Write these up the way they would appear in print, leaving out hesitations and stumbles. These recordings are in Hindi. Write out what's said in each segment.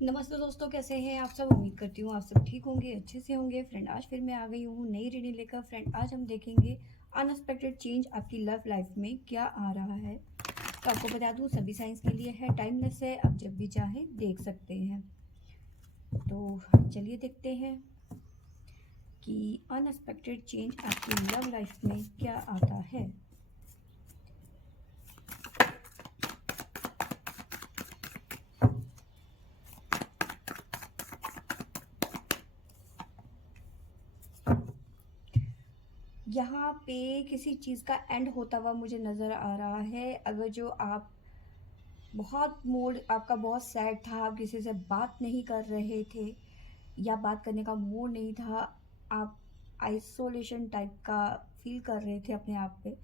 नमस्ते दोस्तों, कैसे हैं आप सब। उम्मीद करती हूँ आप सब ठीक होंगे, अच्छे से होंगे। फ्रेंड, आज फिर मैं आ गई हूँ नई रीडिंग लेकर। फ्रेंड, आज हम देखेंगे अनएक्सपेक्टेड चेंज आपकी लव लाइफ में क्या आ रहा है। तो आपको बता दूँ, सभी साइंस के लिए है, टाइमलेस है, आप जब भी चाहें देख सकते हैं। तो चलिए देखते हैं कि अनएक्सपेक्टेड चेंज आपकी लव लाइफ में क्या आता है। यहाँ पे किसी चीज़ का एंड होता हुआ मुझे नज़र आ रहा है। अगर जो आप बहुत मूड आपका बहुत सैड था, आप किसी से बात नहीं कर रहे थे या बात करने का मूड नहीं था, आप आइसोलेशन टाइप का फील कर रहे थे अपने आप पे,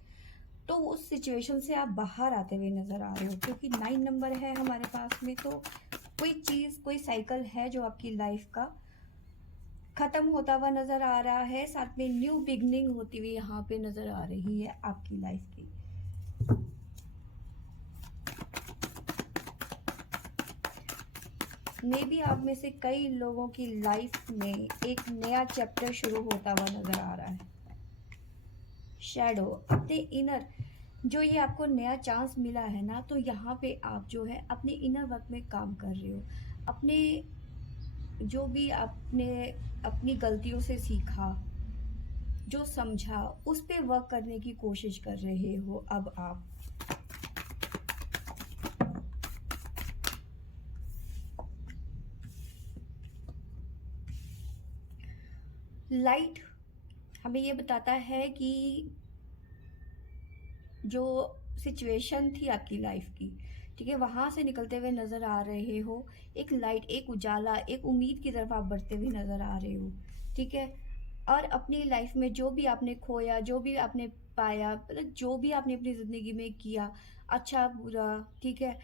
तो उस सिचुएशन से आप बाहर आते हुए नज़र आ रहे हो। क्योंकि 9 नंबर है हमारे पास में, तो कोई चीज़, कोई साइकिल है जो आपकी लाइफ का ख़त्म होता हुआ नज़र आ रहा है। साथ में न्यू बिगनिंग होती हुई यहाँ पे नज़र आ रही है आपकी लाइफ की। मे बी आप में से कई लोगों की लाइफ में एक नया चैप्टर शुरू होता हुआ नजर आ रहा है। शैडो, अपने इनर, जो ये आपको नया चांस मिला है ना, तो यहाँ पे आप जो है अपने इनर वर्क में काम कर रहे हो। अपने जो भी आपने अपनी गलतियों से सीखा, जो समझा, उस पे वर्क करने की कोशिश कर रहे हो अब आप। लाइट हमें ये बताता है कि जो सिचुएशन थी आपकी लाइफ की, ठीक है, वहां से निकलते हुए नजर आ रहे हो। एक लाइट, एक उजाला, एक उम्मीद की तरफ आप बढ़ते हुए नजर आ रहे हो। ठीक है। और अपनी लाइफ में जो भी आपने खोया, जो भी आपने पाया, मतलब जो भी आपने अपनी जिंदगी में किया, अच्छा बुरा, ठीक है,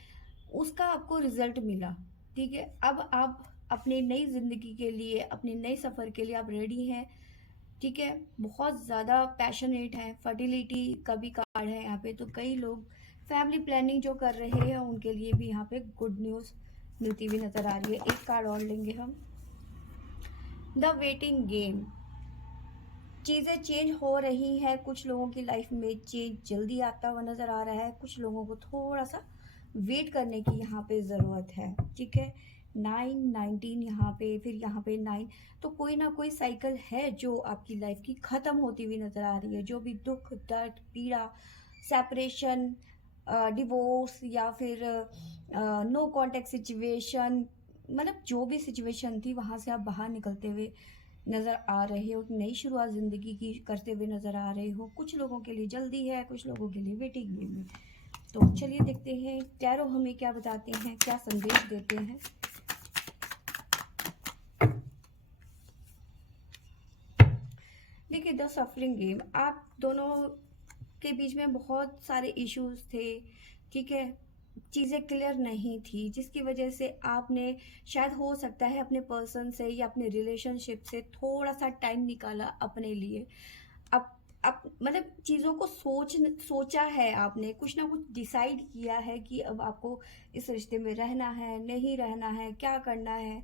उसका आपको रिजल्ट मिला। ठीक है। अब आप अपनी नई जिंदगी के लिए, अपने नए सफर के लिए आप रेडी हैं। ठीक है। बहुत ज़्यादा पैशनेट है। फर्टिलिटी का भी कार्ड है यहाँ पे, तो कई लोग फैमिली प्लानिंग जो कर रहे हैं उनके लिए भी यहाँ पे गुड न्यूज़ मिलती हुई नज़र आ रही है। एक कार्ड और लेंगे हम, द वेटिंग गेम। चीज़ें चेंज हो रही हैं, कुछ लोगों की लाइफ में चेंज जल्दी आता हुआ नज़र आ रहा है, कुछ लोगों को थोड़ा सा वेट करने की यहाँ पे ज़रूरत है। ठीक है। 9, 19 यहाँ पे, फिर यहाँ पे 9, तो कोई ना कोई साइकिल है जो आपकी लाइफ की ख़त्म होती हुई नज़र आ रही है। जो भी दुख, दर्द, पीड़ा, सेपरेशन, डिवोर्स या फिर नो कॉन्टेक्ट सिचुएशन, मतलब जो भी सिचुएशन थी वहाँ से आप बाहर निकलते हुए नज़र आ रहे हो। एक नई शुरुआत ज़िंदगी की करते हुए नज़र आ रहे हो। कुछ लोगों के लिए जल्दी है, कुछ लोगों के लिए वेटिंग गेम में। तो चलिए देखते हैं टैरो हमें क्या बताते हैं, क्या संदेश देते हैं। देखिए, द सफरिंग गेम, आप दोनों के बीच में बहुत सारे इश्यूज थे। ठीक है। चीज़ें क्लियर नहीं थी, जिसकी वजह से आपने शायद, हो सकता है, अपने पर्सन से या अपने रिलेशनशिप से थोड़ा सा टाइम निकाला अपने लिए। अब मतलब चीज़ों को सोचा है आपने, कुछ ना कुछ डिसाइड किया है कि अब आपको इस रिश्ते में रहना है, नहीं रहना है, क्या करना है।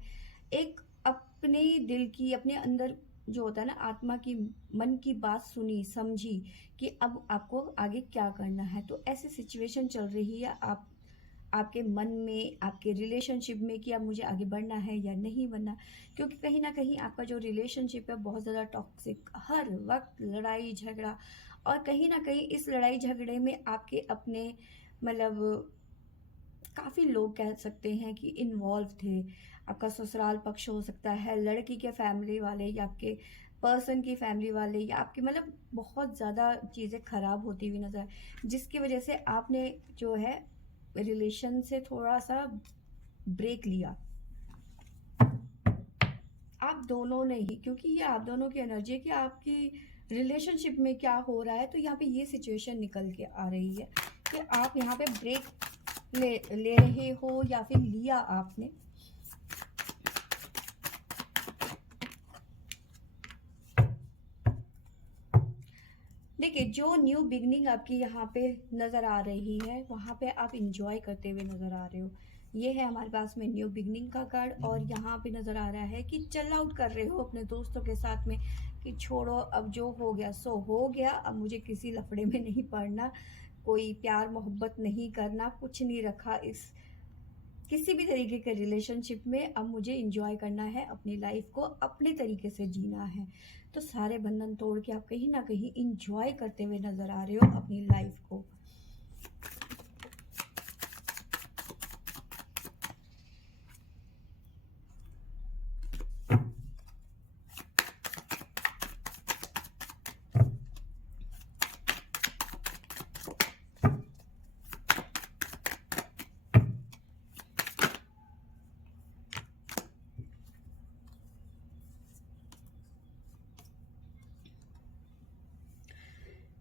एक अपने दिल की, अपने अंदर जो होता है ना, आत्मा की, मन की बात सुनी, समझी कि अब आपको आगे क्या करना है। तो ऐसी सिचुएशन चल रही है आप, आपके मन में, आपके रिलेशनशिप में, कि अब मुझे आगे बढ़ना है या नहीं बढ़ना। क्योंकि कहीं ना कहीं आपका जो रिलेशनशिप है बहुत ज़्यादा टॉक्सिक, हर वक्त लड़ाई झगड़ा, और कहीं ना कहीं इस लड़ाई झगड़े में आपके अपने, मतलब काफ़ी लोग कह सकते हैं कि इन्वॉल्व थे। आपका ससुराल पक्ष हो सकता है, लड़की के फैमिली वाले, या आपके पर्सन की फैमिली वाले, या आपकी, मतलब बहुत ज़्यादा चीज़ें खराब होती हुई नज़र, जिसकी वजह से आपने जो है रिलेशन से थोड़ा सा ब्रेक लिया। आप दोनों ने ही, क्योंकि ये आप दोनों की एनर्जी है कि आपकी रिलेशनशिप में क्या हो रहा है। तो यहाँ पे ये सिचुएशन निकल के आ रही है कि आप यहाँ पे ब्रेक ले रहे हो या फिर लिया आपने। देखिए, जो न्यू बिगनिंग आपकी यहाँ पे नज़र आ रही है, वहाँ पे आप इंजॉय करते हुए नज़र आ रहे हो। ये है हमारे पास में न्यू बिगनिंग का कार्ड, और यहाँ पे नज़र आ रहा है कि चल आउट कर रहे हो अपने दोस्तों के साथ में कि छोड़ो, अब जो हो गया सो हो गया, अब मुझे किसी लफड़े में नहीं पड़ना, कोई प्यार मोहब्बत नहीं करना, कुछ नहीं रखा इस किसी भी तरीके के रिलेशनशिप में। अब मुझे इंजॉय करना है, अपनी लाइफ को अपने तरीके से जीना है। तो सारे बंधन तोड़ के आप कहीं ना कहीं इंजॉय करते हुए नज़र आ रहे हो अपनी लाइफ को।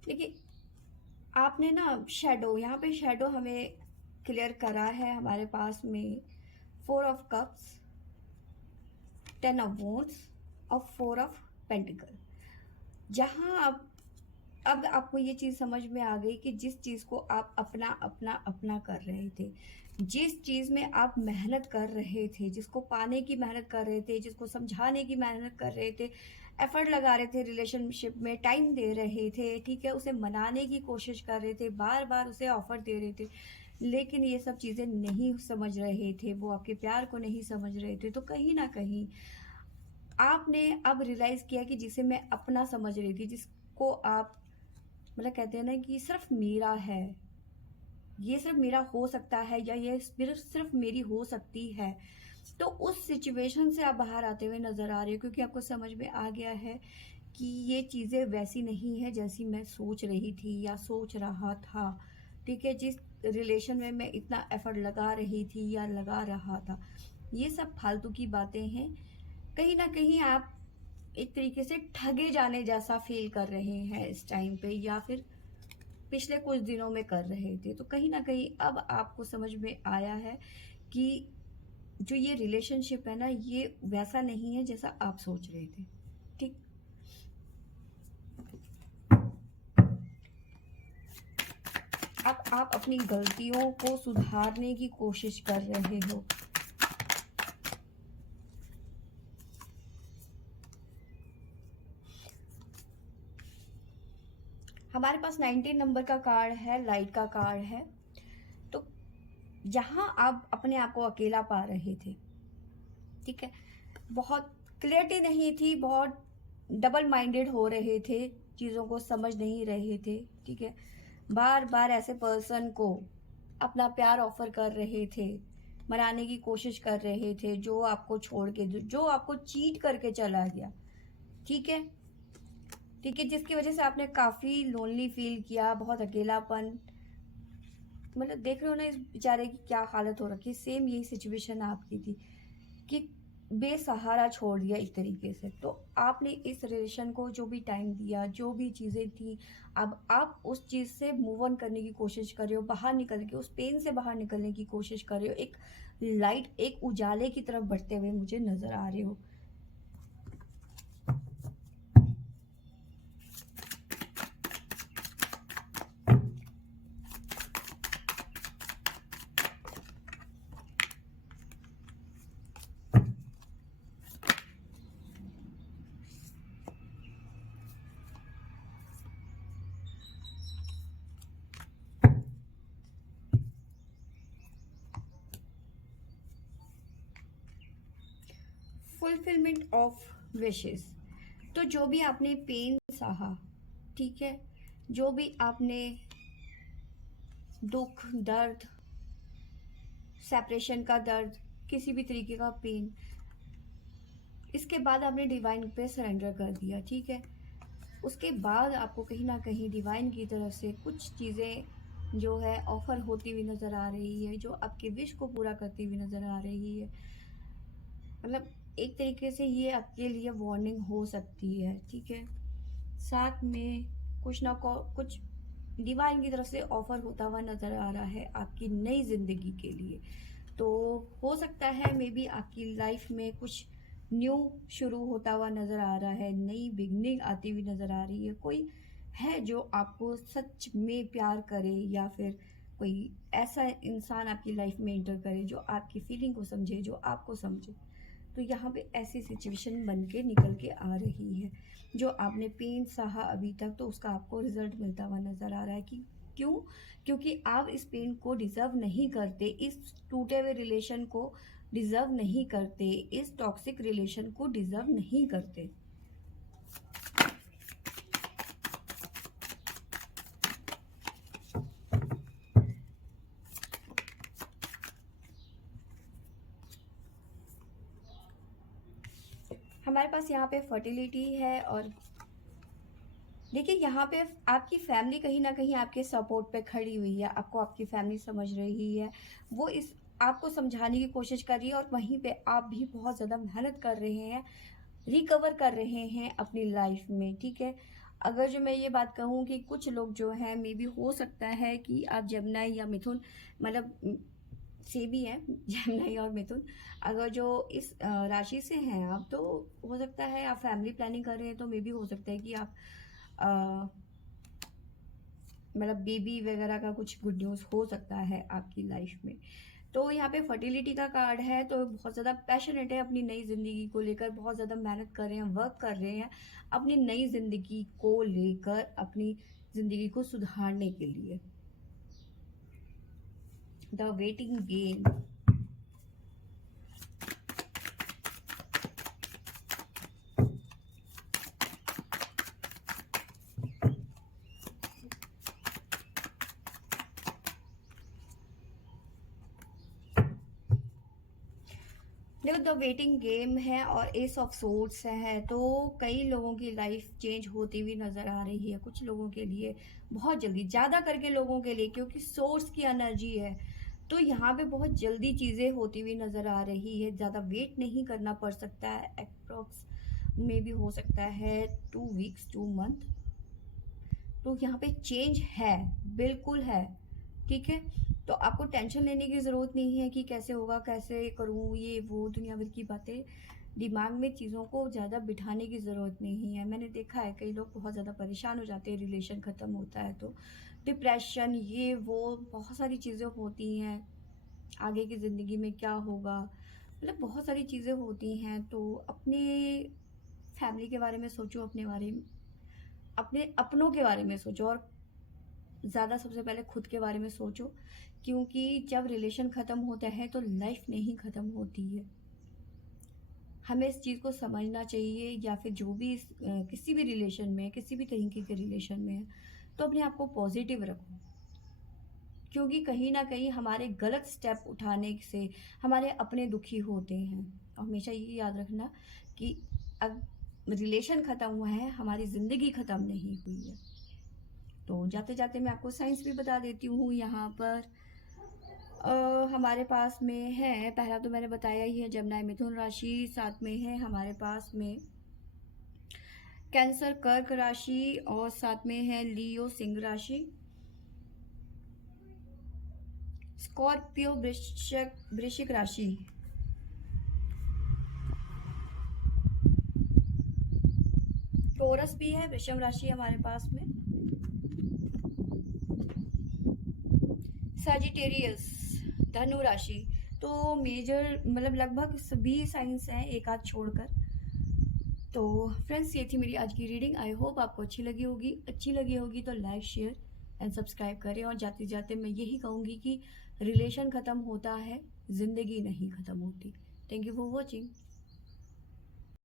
देखिए, आपने ना शेडो, यहाँ पे शेडो हमें क्लियर करा है हमारे पास में 4 ऑफ कप्स, 10 ऑफ वॉन्ड्स और 4 ऑफ पेंटिकल। जहाँ आप, अब आपको ये चीज़ समझ में आ गई कि जिस चीज़ को आप अपना अपना अपना कर रहे थे, जिस चीज़ में आप मेहनत कर रहे थे, जिसको पाने की मेहनत कर रहे थे, जिसको समझाने की मेहनत कर रहे थे, एफर्ट लगा रहे थे, रिलेशनशिप में टाइम दे रहे थे, ठीक है, उसे मनाने की कोशिश कर रहे थे, बार बार उसे ऑफर दे रहे थे, लेकिन ये सब चीज़ें नहीं समझ रहे थे, वो आपके प्यार को नहीं समझ रहे थे। तो कहीं ना कहीं आपने अब रियलाइज़ किया कि जिसे मैं अपना समझ रही थी, जिसको आप मतलब कहते हैं ना कि सिर्फ मेरा है, ये सिर्फ मेरा हो सकता है, या ये सिर्फ सिर्फ मेरी हो सकती है, तो उस सिचुएशन से आप बाहर आते हुए नज़र आ रहे हो, क्योंकि आपको समझ में आ गया है कि ये चीज़ें वैसी नहीं है जैसी मैं सोच रही थी या सोच रहा था। ठीक है, जिस रिलेशन में मैं इतना एफर्ट लगा रही थी या लगा रहा था, ये सब फालतू की बातें हैं। कहीं ना कहीं आप एक तरीके से ठगे जाने जैसा फील कर रहे हैं इस टाइम पे, या फिर पिछले कुछ दिनों में कर रहे थे। तो कहीं ना कहीं अब आपको समझ में आया है कि जो ये रिलेशनशिप है ना, ये वैसा नहीं है जैसा आप सोच रहे थे। ठीक, अब आप अपनी गलतियों को सुधारने की कोशिश कर रहे हो। हमारे पास 19 नंबर का कार्ड है, लाइट का कार्ड है। तो यहाँ आप अपने आप को अकेला पा रहे थे, ठीक है, बहुत क्लियरिटी नहीं थी, बहुत डबल माइंडेड हो रहे थे, चीज़ों को समझ नहीं रहे थे, ठीक है, बार बार ऐसे पर्सन को अपना प्यार ऑफर कर रहे थे, मनाने की कोशिश कर रहे थे, जो आपको छोड़ के, जो आपको चीट करके चला गया, ठीक है, ठीक है, जिसकी वजह से आपने काफ़ी लोनली फील किया, बहुत अकेलापन, मतलब देख रहे हो ना इस बेचारे की क्या हालत हो रखी है। सेम यही सिचुएशन आपकी थी कि बेसहारा छोड़ दिया एक तरीके से। तो आपने इस रिलेशन को जो भी टाइम दिया, जो भी चीज़ें थी, अब आप उस चीज़ से मूव ऑन करने की कोशिश कर रहे हो, बाहर निकल के उस पेन से बाहर निकलने की कोशिश कर रहे हो, एक लाइट, एक उजाले की तरफ बढ़ते हुए मुझे नज़र आ रहे हो। Fulfilment of wishes. तो जो भी आपने पेन सहा, ठीक है, जो भी आपने दुख, दर्द, सेपरेशन का दर्द, किसी भी तरीके का पेन, इसके बाद आपने डिवाइन पे सरेंडर कर दिया, ठीक है, उसके बाद आपको कहीं ना कहीं डिवाइन की तरफ से कुछ चीज़ें जो है ऑफर होती हुई नज़र आ रही है, जो आपके विश को पूरा करती हुई नज़र आ रही है। मतलब एक तरीके से ये आपके लिए वार्निंग हो सकती है, ठीक है, साथ में कुछ ना कुछ डिवाइन की तरफ से ऑफर होता हुआ नज़र आ रहा है आपकी नई ज़िंदगी के लिए। तो हो सकता है मे बी आपकी लाइफ में कुछ न्यू शुरू होता हुआ नज़र आ रहा है, नई बिगनिंग आती हुई नज़र आ रही है, कोई है जो आपको सच में प्यार करे, या फिर कोई ऐसा इंसान आपकी लाइफ में एंटर करे जो आपकी फीलिंग को समझे, जो आपको समझे। तो यहाँ पे ऐसी सिचुएशन बन के निकल के आ रही है। जो आपने पेन सहा अभी तक, तो उसका आपको रिजल्ट मिलता हुआ नज़र आ रहा है कि क्यों? क्योंकि आप इस पेन को डिज़र्व नहीं करते, इस टूटे हुए रिलेशन को डिज़र्व नहीं करते, इस टॉक्सिक रिलेशन को डिज़र्व नहीं करते। हमारे पास यहाँ पे फर्टिलिटी है, और देखिए यहाँ पे आपकी फैमिली कहीं ना कहीं आपके सपोर्ट पे खड़ी हुई है, आपको आपकी फैमिली समझ रही है, वो इस आपको समझाने की कोशिश कर रही है, और वहीं पे आप भी बहुत ज़्यादा मेहनत कर रहे हैं, रिकवर कर रहे हैं अपनी लाइफ में, ठीक है। अगर जो मैं ये बात कहूँ कि कुछ लोग जो हैं, मे बी हो सकता है कि आप जमनाई या मिथुन, मतलब से भी हैं जमनाई और मिथुन, अगर जो इस राशि से हैं आप, तो हो सकता है आप फैमिली प्लानिंग कर रहे हैं, तो मे बी हो सकता है कि आप अ, मतलब बेबी वगैरह का कुछ गुड न्यूज़ हो सकता है आपकी लाइफ में। तो यहाँ पे फर्टिलिटी का कार्ड है, तो बहुत ज़्यादा पैशनेट है अपनी नई ज़िंदगी को लेकर, बहुत ज़्यादा मेहनत कर रहे हैं, वर्क कर रहे हैं अपनी नई ज़िंदगी को लेकर, अपनी ज़िंदगी को सुधारने के लिए। The waiting game. देखो, द वेटिंग गेम है और एस ऑफ सोर्ड्स है, तो कई लोगों की लाइफ चेंज होती हुई नजर आ रही है, कुछ लोगों के लिए बहुत जल्दी, ज्यादा करके लोगों के लिए, क्योंकि सोर्स की एनर्जी है, तो यहाँ पे बहुत जल्दी चीजें होती हुई नजर आ रही है, ज्यादा वेट नहीं करना पड़ सकता है, अप्रोक्स में भी हो सकता है 2 वीक्स 2 मंथ। तो यहाँ पे चेंज है, बिल्कुल है, ठीक है। तो आपको टेंशन लेने की ज़रूरत नहीं है कि कैसे होगा, कैसे करूँ, ये वो दुनिया भर की बातें, दिमाग में चीज़ों को ज़्यादा बिठाने की ज़रूरत नहीं है। मैंने देखा है कई लोग बहुत ज़्यादा परेशान हो जाते हैं, रिलेशन ख़त्म होता है तो डिप्रेशन, ये वो बहुत सारी चीज़ें होती हैं, आगे की ज़िंदगी में क्या होगा, मतलब बहुत सारी चीज़ें होती हैं। तो अपने फैमिली के बारे में सोचो, अपने बारे में, अपने अपनों के बारे में सोचो, और ज़्यादा सबसे पहले खुद के बारे में सोचो, क्योंकि जब रिलेशन ख़त्म होता है तो लाइफ नहीं ख़त्म होती है। हमें इस चीज़ को समझना चाहिए, या फिर जो भी किसी भी रिलेशन में, किसी भी तरीके के रिलेशन में है, तो अपने आप को पॉजिटिव रखो, क्योंकि कहीं ना कहीं हमारे गलत स्टेप उठाने से हमारे अपने दुखी होते हैं। और हमेशा ये याद रखना कि अब रिलेशन ख़त्म हुआ है, हमारी ज़िंदगी ख़त्म नहीं हुई है। तो जाते जाते मैं आपको साइंस भी बता देती हूँ यहाँ पर। हमारे पास में है, पहला तो मैंने बताया ही है, जमनाई मिथुन राशि, साथ में है हमारे पास में कैंसर कर्क राशि, और साथ में है लियो सिंह राशि, स्कॉर्पियो वृश्चिक राशि, टोरस भी है, वृषभ राशि हमारे पास में, सजिटेरियस धनु राशि। तो मेजर मतलब लगभग सभी साइंस हैं, एक आध छोड़कर। तो फ्रेंड्स, ये थी मेरी आज की रीडिंग। आई होप आपको अच्छी लगी होगी तो लाइक शेयर एंड सब्सक्राइब करें। और जाते जाते मैं यही कहूँगी कि रिलेशन ख़त्म होता है, ज़िंदगी नहीं ख़त्म होती। Thank you for watching.